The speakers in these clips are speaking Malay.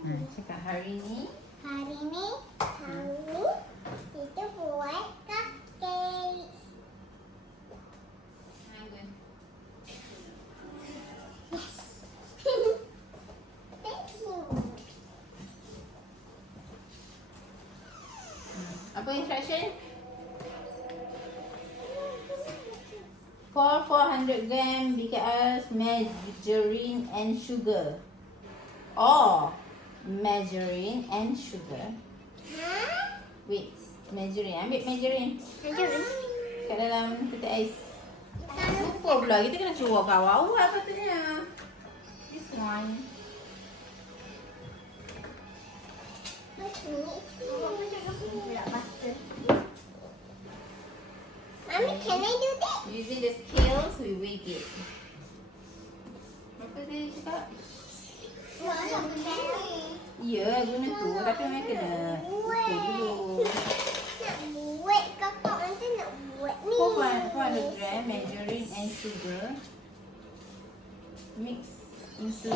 Cakap hari ni. Hari ni kami kita buat cupcake. Yes. Thank you. Apa instruction? For 400 gram BKS margarine and sugar. Oh, margarine and sugar. Hah? Wait, margarine. Ambil margarine Margarine. kat dalam peti ais. Lupa pula, kita kena keluar ke awal-awal patutnya. This one. Mommy, can I do that? Using the scales, we weigh it. Apa dia cakap? Ya, guna tu. Tapi memang kena ukur dulu. Nak buat kakak nanti nak buat ni. 400 gram margarine and sugar. Mix into.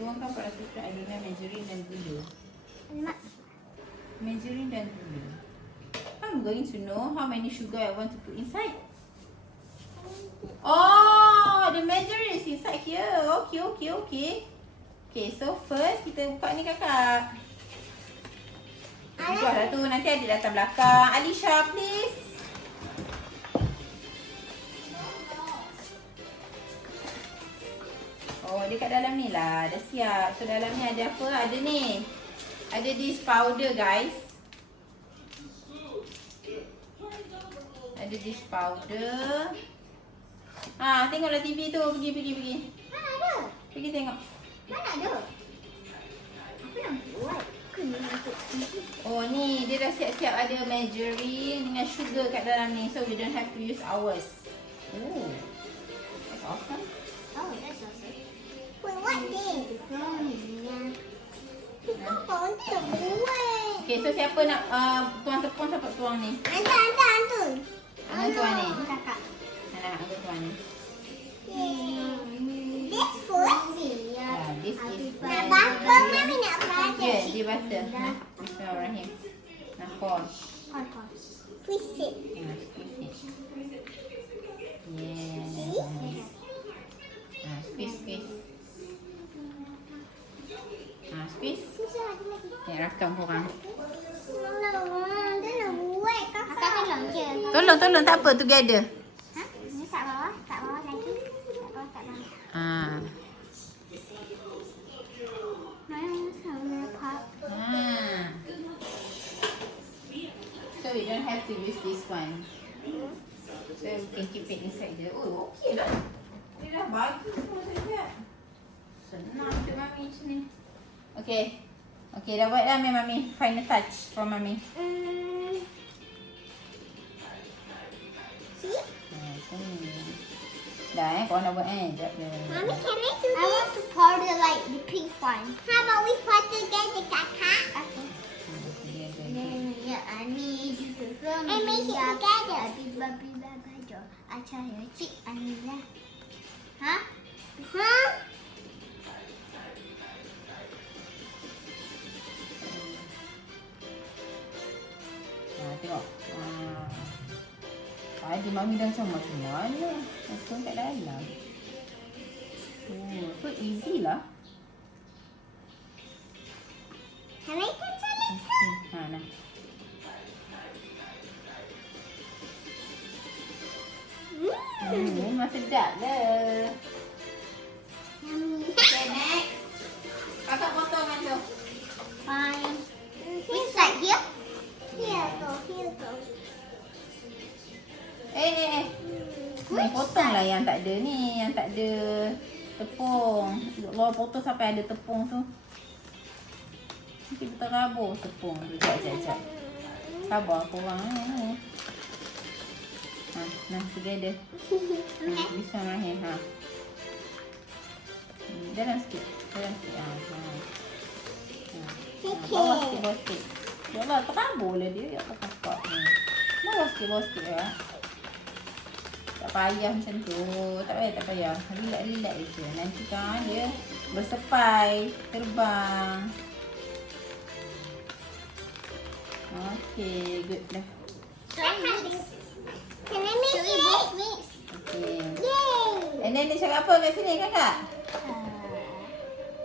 Tuangkan 400 gram adonan margarine dan gula. Margarine dan gula. I'm going to know how many sugar I want to put inside. Oh, the margarine is inside here. Okay. Okay, so first kita buka ni kakak. Buka lah tu, nanti adik datang belakang. Alisha, please. Oh, dia kat dalam ni lah. Dah siap. So, dalam ni ada apa? Ada ni. Ada this powder, guys. Ada this powder. Tengoklah TV tu. Pergi. Mana ada? Pergi tengok. Mana ada? Apa yang buat? Kena masuk sini. Oh, ni. Dia dah siap-siap ada margarine dengan sugar kat dalam ni. So, we don't have to use ours. Oh, that's awesome. Oh, that's awesome. Wait, what this? Kakak nanti nak buat. Okay, so siapa nak tuang tepung, siapa tuang ni? Antun. Angah tuang ni. Kakak. Angah tuang ni. This first. Yeah, this is Nak butter, Mami nak butter. yeah, dia butter. Bismillahirrahmanirrahim. Nah, pour. Twist it. Squeeze it. Yeah. Squeeze. Squeeze. Susah ada lagi. Okay, rakam korang. Dia nak buat kakak. Kakak tolong je. Tolong, tak apa, together. Ha? Ni kat bawah lagi. Kat bawah. Mana sama pak. So we don't have to use this one. So we can keep it inside je. Oh, okey dah. Dia dah bagi semua saja. Senang untuk Mami macam ni. Okay, dah buat dah Mami. Final touch from Mami. See? Dah korang dah buat Sekejap je. Mommy, can I do this? I want to pour the pink one. How about we pour together, kakak? Okay. I need you to film me. And make it together. Acaya cik Anila. Huh? Tengok. Tadi Mami dah macam mana? Aku kat dalam. Oh, so easy lah. Can I touch it? Nah. Memang sedap dah. Yummy. Okay, next. Kakak potong kan tu. Fine. Which side? Here? Here go. Ni potonglah yang tak ada ni. Yang tak ada tepung. Allah, potong sampai ada tepung tu. Nanti terabur tepung tu. Sekejap. Sabar korang ni. Nah, together. Bismillahirrahmanirrahim. Dalam sikit. Bawah sikit. Ya Allah, terabur lah dia. Ya Allah, kakak ni. Bawah sikit ya. Tak payah macam tu. Tak payah. Relax je. Nanti kan dia bersepai, terbang. Okay, good dah. Can I mix it? Both mix. Okay. Yay! And then dia cakap apa kat sini kakak?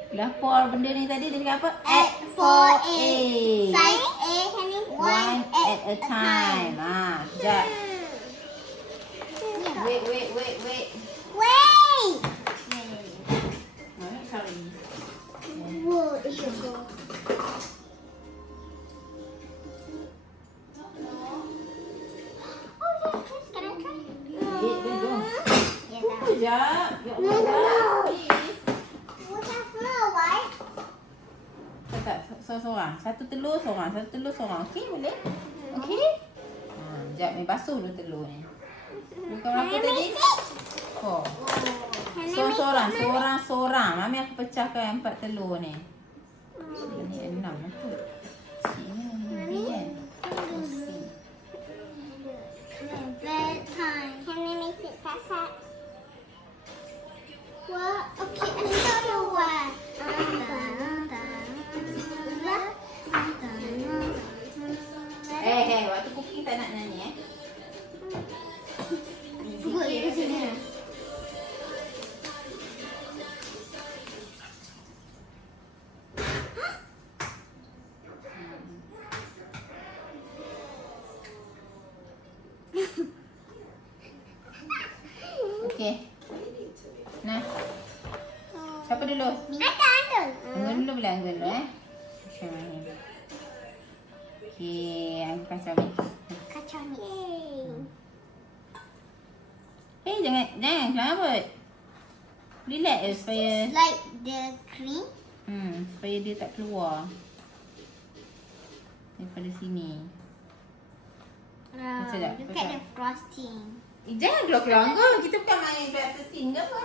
Dah pour benda ni tadi dia cakap apa? Add 4 eggs. Size A, can you One at a time. Sekejap. Wait. Wait! No, sorry. Whoa, the sugar. Oh, yes, can I try? Wait, go. Yeah, Tunggu sekejap. Ya No, no, Allah, no. please. What's that smell, right? Tak, seorang. Satu telur seorang. Okey, boleh? Okey? Sekejap, ni basuh dulu telur ni. Bukan berapa Can I tadi? mix it? 4. Can I So, mix it, Mommy? seorang. Mami aku pecahkan 4 telur ni. Ni 6 lah tu. Sini kan? Bedtime. Can I mix it, Papa? What? Okay, another one. Waktu cooking tak nak nyanyi Tunggu di sini. Okey. Nah, siapa dulu? Ada. Anggun dulu boleh Anggun dulu Okey, aku kasih Ami. Kacau ni. Jangan kelabut. Relax je supaya Like the cream. supaya dia tak keluar daripada sini. Macam tak? Look at the frosting. Jangan keluar-keluar Anggun. Kita bukan main breakfasting ke apa?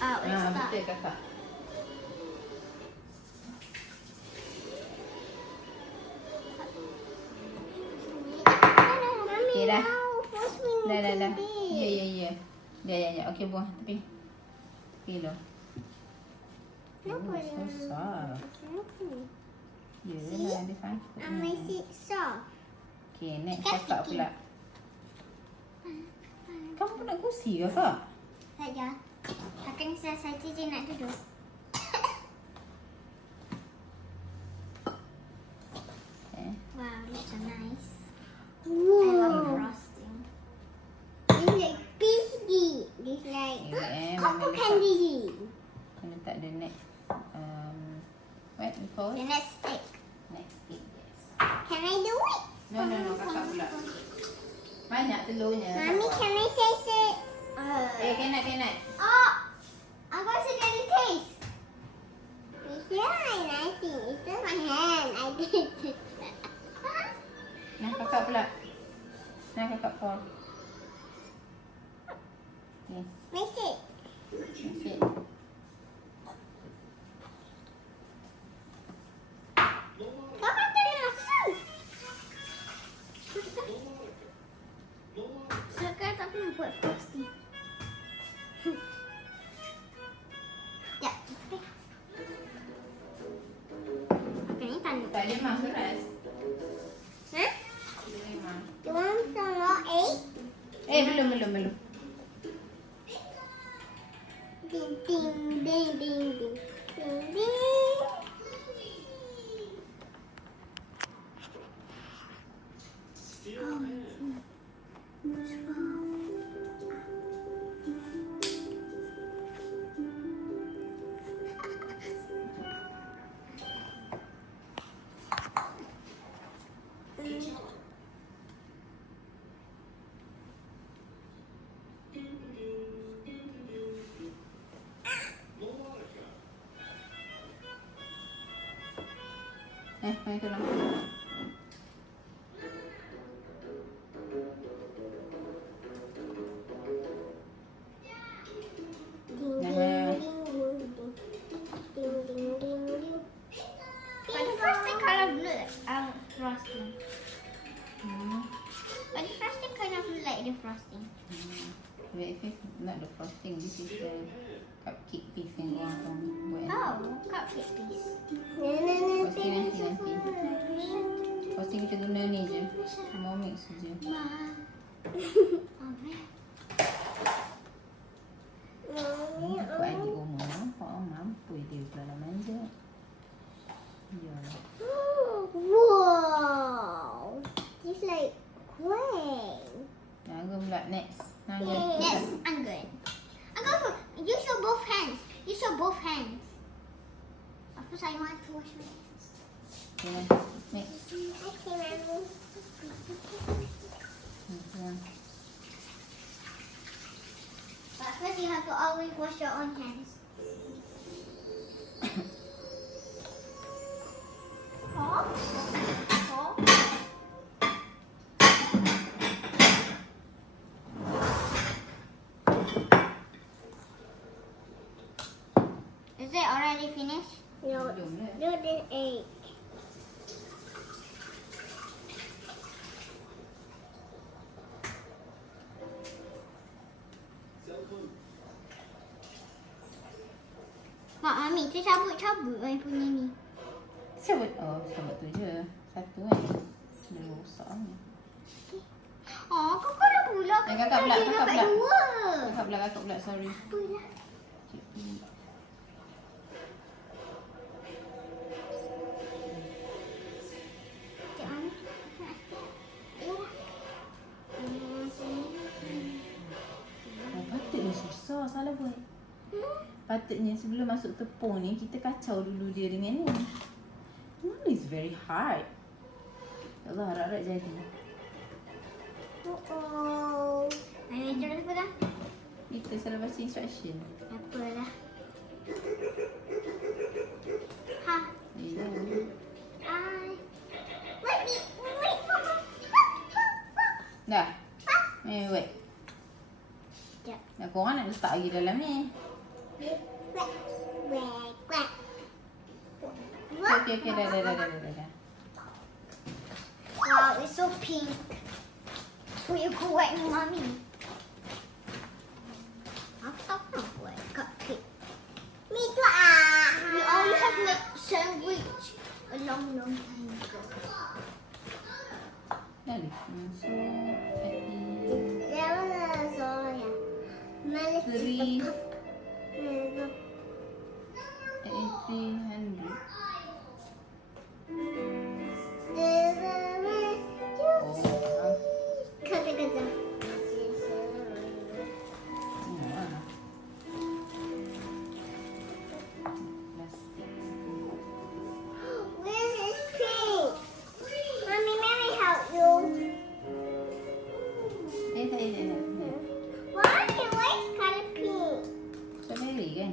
Let's start. Betul kakak. Okay, dah. Dah. Ya. Okey, buang tepi. Tepi dulu. Susah. Yelah, dia sangkut. I make it soft. Okay, next Kakak kakak sikit. pula. Kamu pun nak kursi ke kak? Saja. Kakak ni saja je nak duduk. Okay. Wow, looks so nice. I love frosting. This like piggy. This like cotton candy. Kena letak the next what we call The it? next stick. Next stick, yes. Can I do it? No, kakak pula. Banyak telurnya. Mommy, can I taste it? Cannot. Oh, I got to get a taste. It's fine, I think. It's in my hand. I did it. Nah, kakak pula. Nah, kakak pour. Okay, Mix it. that's it. Papa tadi masuk. Sekarang tak pernah buat frosting. Ya, okay, ni tanda. Tak lemah keras. Huh? Dia lemah. You want some more egg? Belum. Ding, ding, ding, ding, ding. Ding, ding. Main tolong. Ding, Nah. ding, ding, ding. Ding, ding, ding, ding. But the frosting kind of look like frosting. But the frosting kind of look like the frosting. Wait. Not the frosting. This is the cupcake piece yang orang akan buat. Oh, cupcake piece. Frosting nanti. Frosting kita guna ni je. Mau mix je. Aku adik umur nampak mampu dia kalau manja. Ya. Wow. It's like quail. Naga pula next. Naga. Yes, I'm good. I'm good. You show both hands. You show both hands. Of course, I want to wash my hands. Okay, next. Okay, Mommy. But first, you have to always wash your own hands. Oh. Oh. Is it already finished? No, Belum lah. no, the egg. Mak, Mami, tu cabut-cabut main punya ni. Cabut. Oh, cabut tu je. Satu kan. Dah rosak ni. Oh, kakak dah pula. Kakak pula, kakak dapat pula. dua. Kakak pula, sorry. Apalah. Cik Mami. Oh, patutnya susah salah buat. Patutnya sebelum masuk tepung ni, kita kacau dulu dia dengan ni. It's very hard. Ya Allah, harap-harap jadi. Oh. Mami, terus apa dah? Kita salah baca instruction. Apalah. Ha. Ya. Wait. Dah. Wait. Sekejap. Dah korang nak letak lagi dalam ni. Okay, dah. Wow, it's so pink. Will you go wet with Mommy? Aku tak pernah buat cupcake. Me too. We only have made sandwich a long time ago. Dah ni. So, happy. Three. 300. Oh, Kata. plastik. Where is pink? Mommy, let me help you. Tak. Why is color pink? Strawberry kan?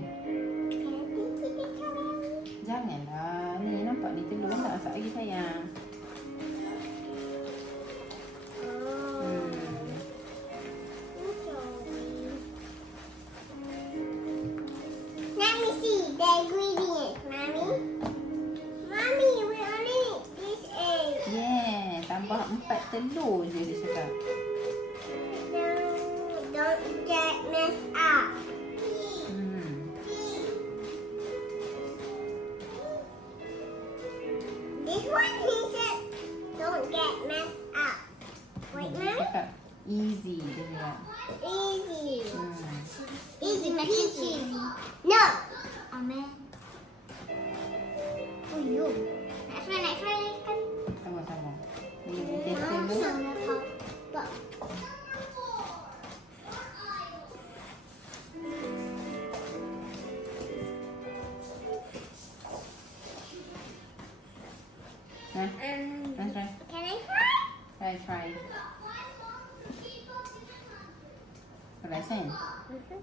Janganlah. Ni nampak ni telur tak masak lagi sayang. Let me see the ingredients, Mommy. Mommy, we only need this egg. Yeah, tambah 4 telur je dia cakap. Don't get messed up. This one he said, don't get messed up. Wait, Dia Mommy. cakap easy dia cakap. Easy. Easy mac and cheese. No. Amen. Oh, you. Next one. Sama-sama. Ni dia telur. Nah, try. Can I try? Try. Keras kan?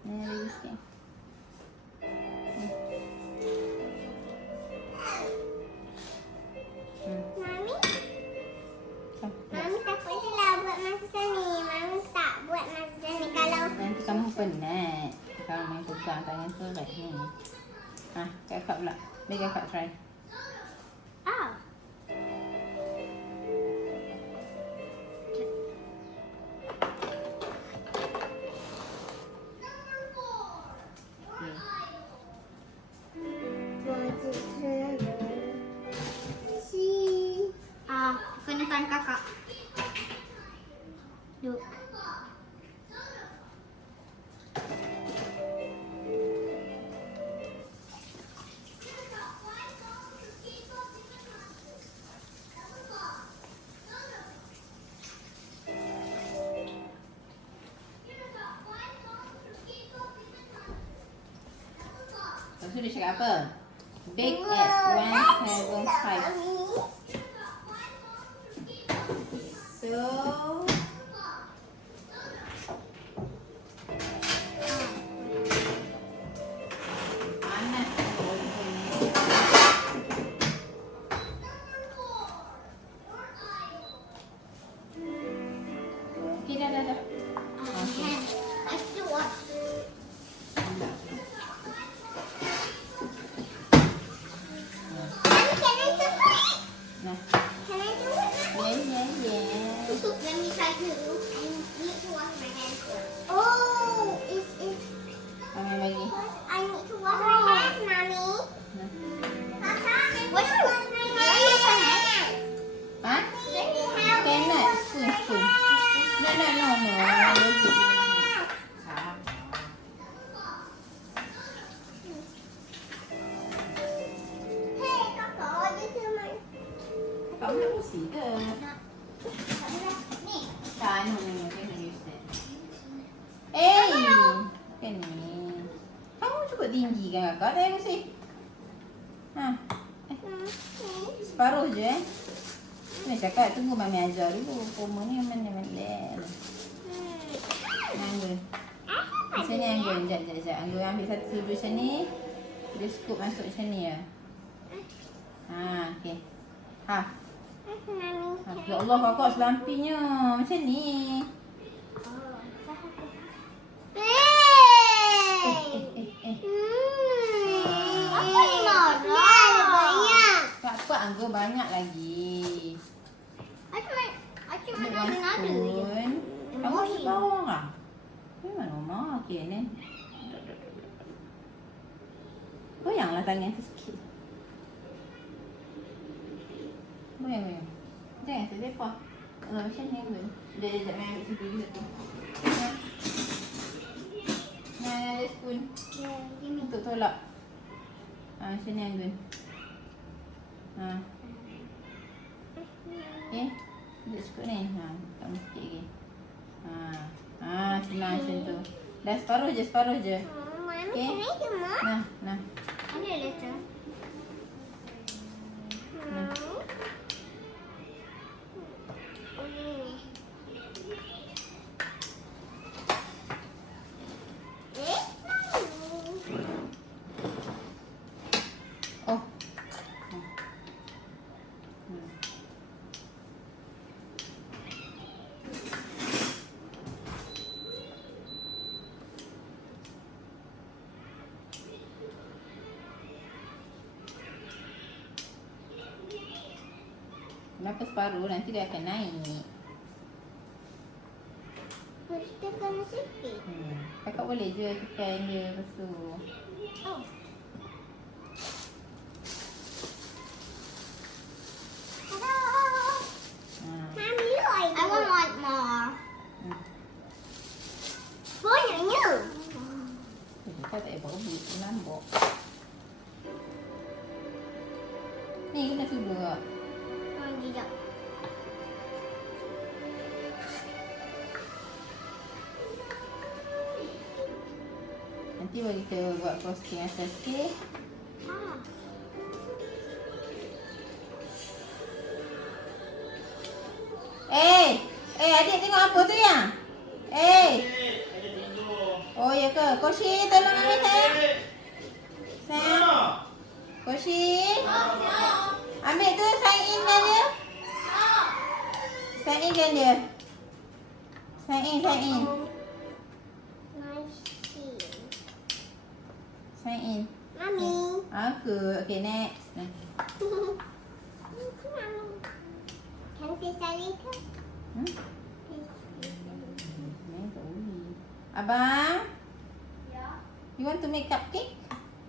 Ni ada sikit. Mami? So, Mami takut je lah buat masakan ni. Mami tak buat masakan ni kalau... nanti kamu penat. Kalau main pegang tangan tu kat ni. Kakak pula. Bagi kakak try. Oh. So dia cakap apa? Bake at 175. So panas. Okay, dah. Okay. I still want. Mommy, can I do it? Nah. Can I do it? Yeah. Let me try to. I need to wash my hands first. Oh, it's. Mami bagi. I need to wash my hands, Mommy. Nah. Wash my hands. Ha? Cannot. Spoon. No. Legit. Ah. Hey, Kakak, dia cuma. Kau nak usi ke? Ni. Tak, no. Cannot use that. Kan ni. Kamu cukup tinggi kan kakak? Tak payah usi. Ha. Separuh je Nak cakap tunggu Mami ajar dulu. Koma ni mana-mana. Anggun. Macam ni Anggun. Sekejap. Anggun ambil satu sudu macam ni. Dia scoop masuk macam ni ya. Ha, okey. Half. Ya Allah kakak selampinya. Macam ni. Apa ni marah? Banyak. Tak apa Anggun banyak lagi. Cuma Ambil one ada je. spoon. Kamu ambil bawang lah. Memang Mama. Okey ni. Goyanglah tangan tu sikit. Goyang. Jangan terlepas. Kalau macam ni pun. Dia Mai ambil situ juga tu. Ni ada spoon. Untuk tolak. Macam ni Anggun. Okey. Dia cukup ni. Tambah sikit lagi. Senang macam tu. Dah separuh je. Mami, Okay. can I do more? Nah. Ada little. Oh. Kenapa separuh? Nanti dia akan naik. Kita kena sikit. Kakak boleh je tekan dia lepas tu. Oh. Mommy, look. I want more. Banyaknya. Kakak tak payah berebut. Nampak. Ni kena sudu kak. Sekejap. Nanti bagi kita buat frosting atas sikit. Adik tengok apa tu yang? Oh ya ke? Koshi tolong ambil sayang. Sayang. Koshi. Ambil tu sign in kan dia. Sign in kan dia. Sign in. Nice. Sign in. Mommy. Aku. Okay next. Nah. Can we start later? Abang, Yeah. you want to make cupcake?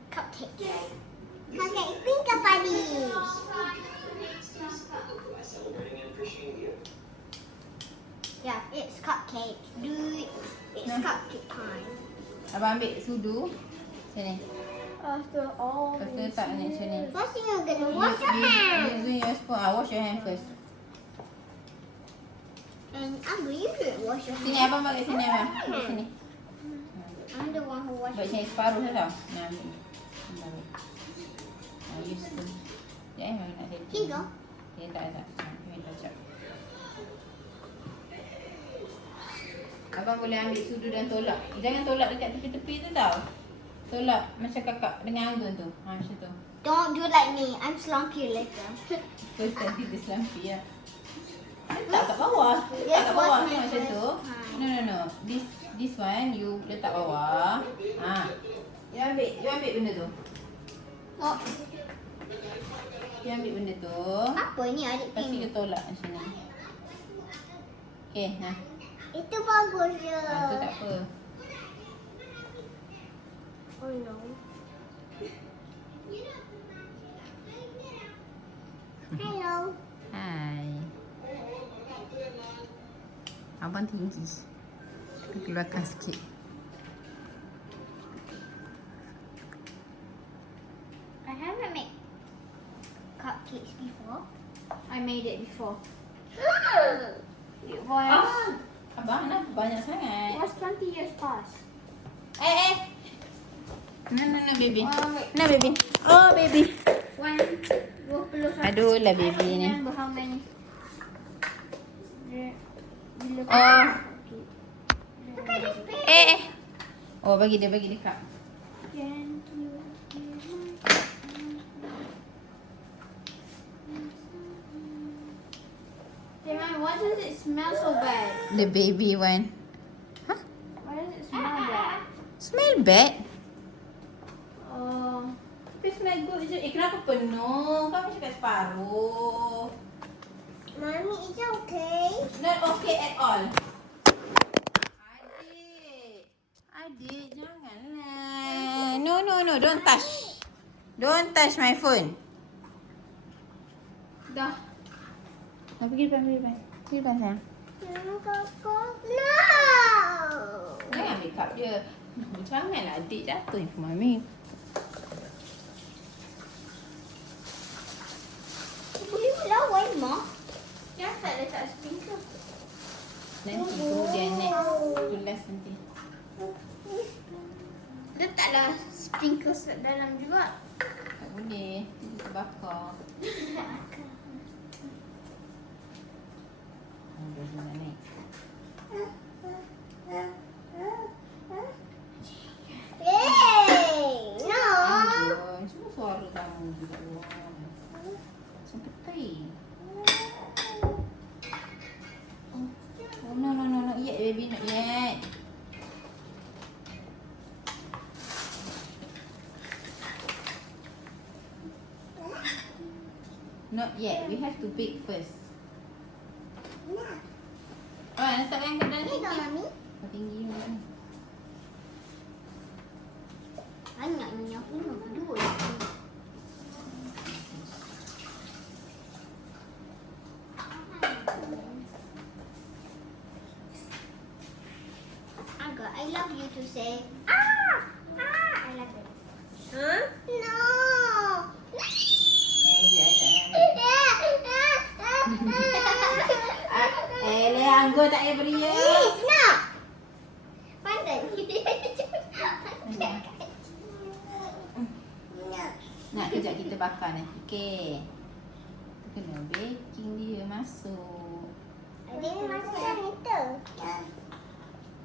Cupcake. Cupcake pink party. Yeah, it's cupcake. It's No. cupcake time. Abang ambil sudu. Sini. After all. Lepas tu letak ni macam ni. First you're gonna wash your hands. Use your spoon. Wash your hand first. And Amber, you didn't wash your Sini hands. abang bagi sini abang. Sini. I'm the one who washed Buat your macam ni separuh je tau. Nah, ambil ni. Baik. Use tu. Ya, mami nak help. Here you go. Ya, tak. Mami touch up. Abang boleh ambil sudu dan tolak. Jangan tolak dekat tepi-tepi tu tau. Tolak macam kakak dengan Anggun tu. Ha, macam tu. Don't do like me. I'm slumpy later. First nanti dia slumpy lah. Letak kat bawah. Letak Yes, kat bawah what's tengok my macam tu. first No. This one you letak bawah. Ha. You ambil benda tu. Oh, You ambil benda tu. apa ni adik Lepas tu you tengok? tolak macam ni. Okay, nah. Itu bagus je. Ha, tu tak apa. Oh no. Hello. Hai. Abang tinggi. Pergi belakang sikit. I haven't made cupcakes before. I made it before. It was Abang nak banyak sangat. 20 years past. No, baby. Oh, wait. No, baby. Oh, baby. 21. Aduh lah I baby don't ni. remember how many. Oh. Look at this baby. Oh, bagi dia cup. Mom, why does it smell so bad? The baby one. Huh? Why does it smell bad? Smell bad? Oh, Tapi smell good je. Kenapa penuh? Kau cakap separuh. Mommy, it's okay. Not okay at all. Adik, janganlah. No, don't touch. Don't touch my phone. Dah. Pergi depan sayang. No. Jangan ambil cup dia. Janganlah adik jatuh info mami. Boleh melawan, Ma. Jangan tak letak sprinkle. Nanti kemudian next. Tu last nanti. Letaklah sprinkle dalam juga. Tak boleh. Nanti terbakar. Dah nak naik. Hey, no. Anggun, cuma suara kamu juga. Macam petai. Oh, no. Not yet, baby. Not yet. Not yet. We have to bake first. Oh, letak yang kat dalam Here you go, tinggi. Mami. Oh, tinggi ni. Banyak ni aku nak dua. Agak, I love you to say. I love it. Huh? No. Leh, Anggun tak payah beri ya. No. Pandai. Nak kejap kita bakar nanti. Okey. Kena baking dia masuk. Dia ni masuk dalam itu.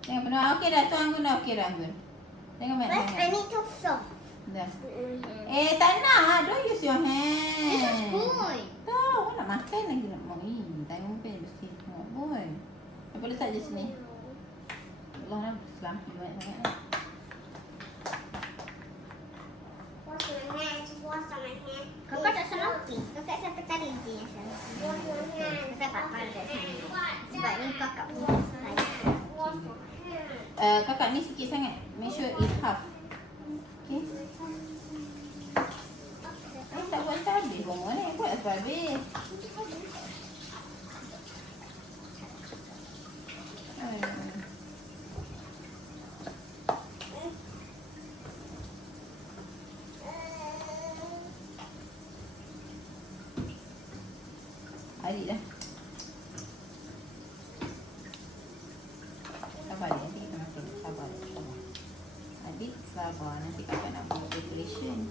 Tengok penuh. Okey dah tu Anggun dah. Okey dah Anggun. Jangan banyak First, I sangat. need to soak. Dah. Tak nak. Don't use your hand. This is spoon. Tahu, awak nak makan lagi nak mau. Tangan muka yang bersih. Tengok pun. Apa letak je sini? Allah nak selampi banyak sangat. Wash my hands. Wash my hands. Kakak tak selampi. Kakak sampai tadi je yang selampi. Wash my hands. Kakak tak pandai sangat. Sebab ni kakak punya style. Wash my hands. Kakak ni sikit sangat. Make sure it's half. Okay. Tak buat macam habis pun ni. Buat sampai habis. Adik dah. Sabar nanti kita makan. Sabar. Adik sabar. Nanti kakak nak buat decoration.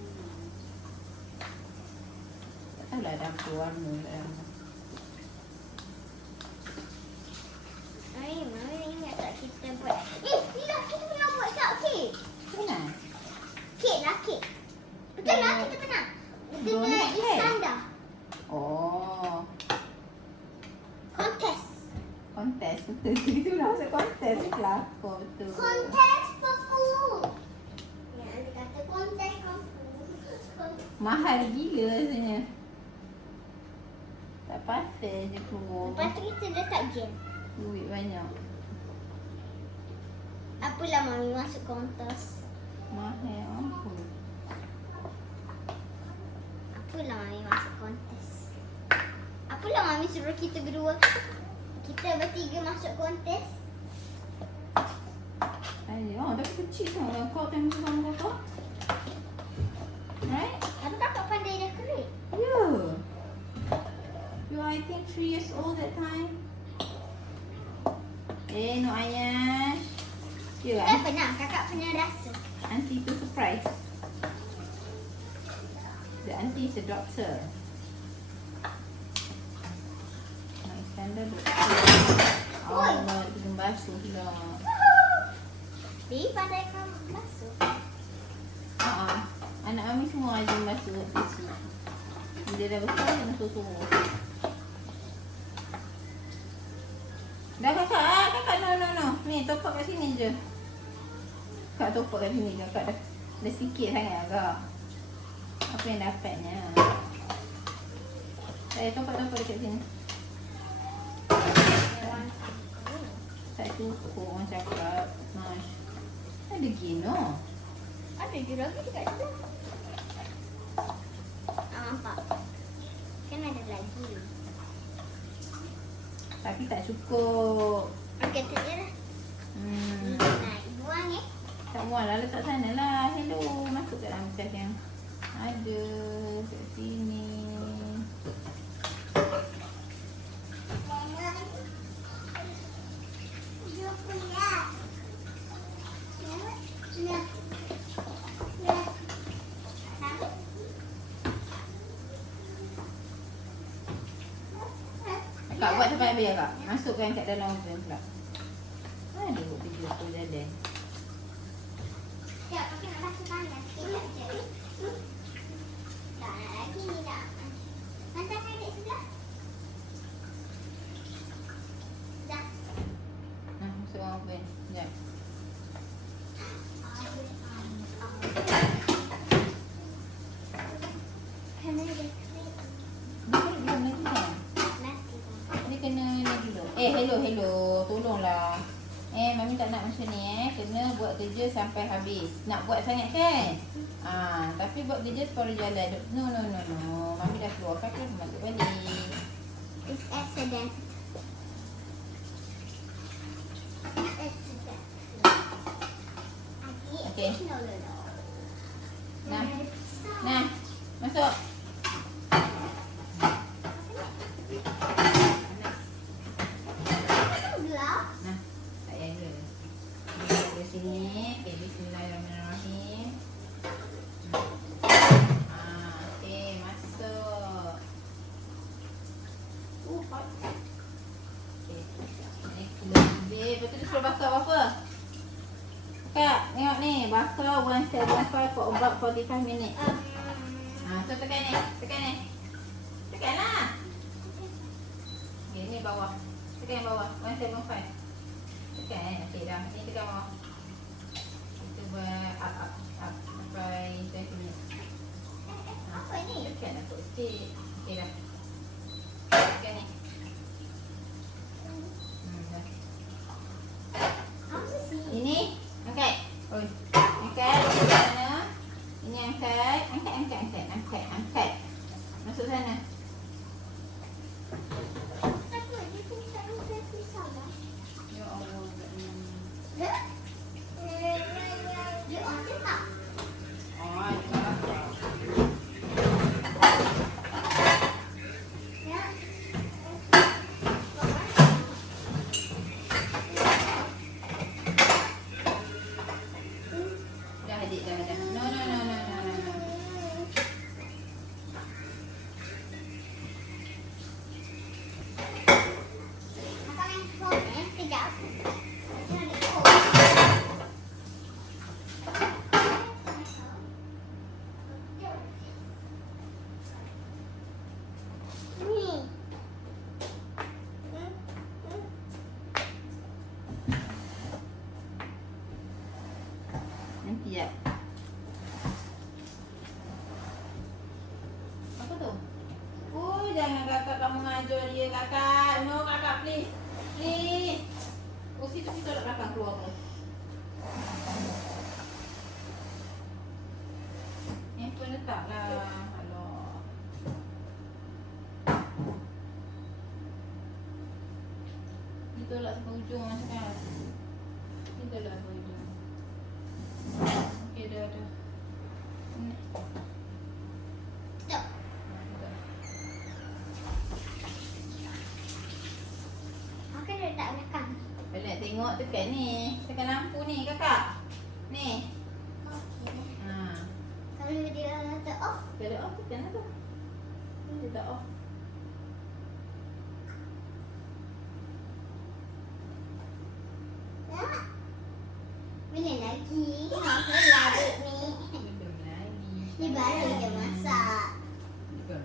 Tak tahulah ada apa warna dalam. Mami ingat tak kita buat. Lihat kita pernah buat tak kek. Pernah? Kek lah kek. Betul lah kita pernah. Kita Donut pernah kan? Iskandar. Oh. Kontes. Kontes. Betul. Kita pernah masuk kontes. Kelakor betul. Kontes paku. Ya, dia kata kontes paku. Mahal gila rasanya. Tak patut je keluar. Lepas tu kita letak game. Duit banyak. Apalah Mami masuk kontes. Mahal ampun. Apalah Mami masuk kontes. Apalah Mami suruh kita berdua. Kita bertiga masuk kontes. Ayah, tapi kecil sangat kau tengok sama kau. Right? Tapi kakak pandai decorate. Yeah. You are, I think 3 years old that time. No ayah. Ya, Kakak pernah rasa. auntie tu surprise. The auntie is a doctor. My standard doctor. Allah, kita basuh lah. Baby pandai kamu basuh. Anak kami semua rajin basuh kecil. Bila dah besar, dia basuh. Dah kakak no. Ni topak kat sini je. Kak topak kat sini je. Kak dah sikit sangat agak. Apa yang dapatnya. Saya topak dekat sini. Tak cukup orang cakap. Ada gino. Ada je lagi dekat situ. Nampak. Kan ada lagi. Tapi tak cukup. Okey, tu je lah. Nak buang Tak mual lah, letak sana lah. Hello, masuk kat dalam bekas yang ada kat sini. Kak buat tempat biar kak. Masukkan kat dalam oven pula. Ada buat video tu jadi. Ya, pakai nak basuh tangan sekejap je. Tak nak lagi ni dah. Hantarkan adik sebelah. Dah. Masuk oven. Sekejap. Kena decorate. Dia belum lagi kan? Nanti. Dia kena ni dulu. Hello. Tolonglah. Mami tak nak macam ni Kena buat kerja sampai habis. Nak buat sangat kan? Tapi buat kerja separuh jalan. No. Mami dah keluarkan kan masuk balik. It's accident. Okay. No. Nah, masuk. Gelap. Nah, tak jaga. Kita dari sini. Okay, bismillahirrahmanirrahim. Okay, masuk. Hot. Okay. Ni keluar lebih. Lepas tu dia suruh bakar apa? Kak, tengok ni. Bakar 175 for about 45 minutes. So tekan ni. Tekanlah. Okay, ni bawah. Tekan bawah. 175. Tekan. Okay dah. Ni tekan bawah. Kita buat up. Sampai 20 minit. Apa ni? Tekan aku sikit. Okay dah. Tekan ni. Dah. Apa sih? Ini. Angkat. Angkat. Sana. Ini angkat. Angkat. Masuk sana. Apa? Dia tinggal di pisau dah. Ya Allah. Dia on je tak? Ya. Dah adik dah. No. Kakak main phone kejap. Nanti jap. Apa tu? Oh, jangan kakak kamu ngajar dia kakak. No kakak please. Please. Oh situ nak belakang keluar tu. Handphone letaklah. Alah. Kita lah sampai ujung macam kan. Kita lah sampai ujung. Okey dah. Stop. Aku dah letak belakang. Balik tengok tekan ni. Tekan lampu ni kakak. Ni. Okey. Ha. Kalau dia letak off. Kalau off tekan lah tu. Dia tak off. Bila lagi? Apa lagi ni? Belum lagi. Ni baru je masak. Belum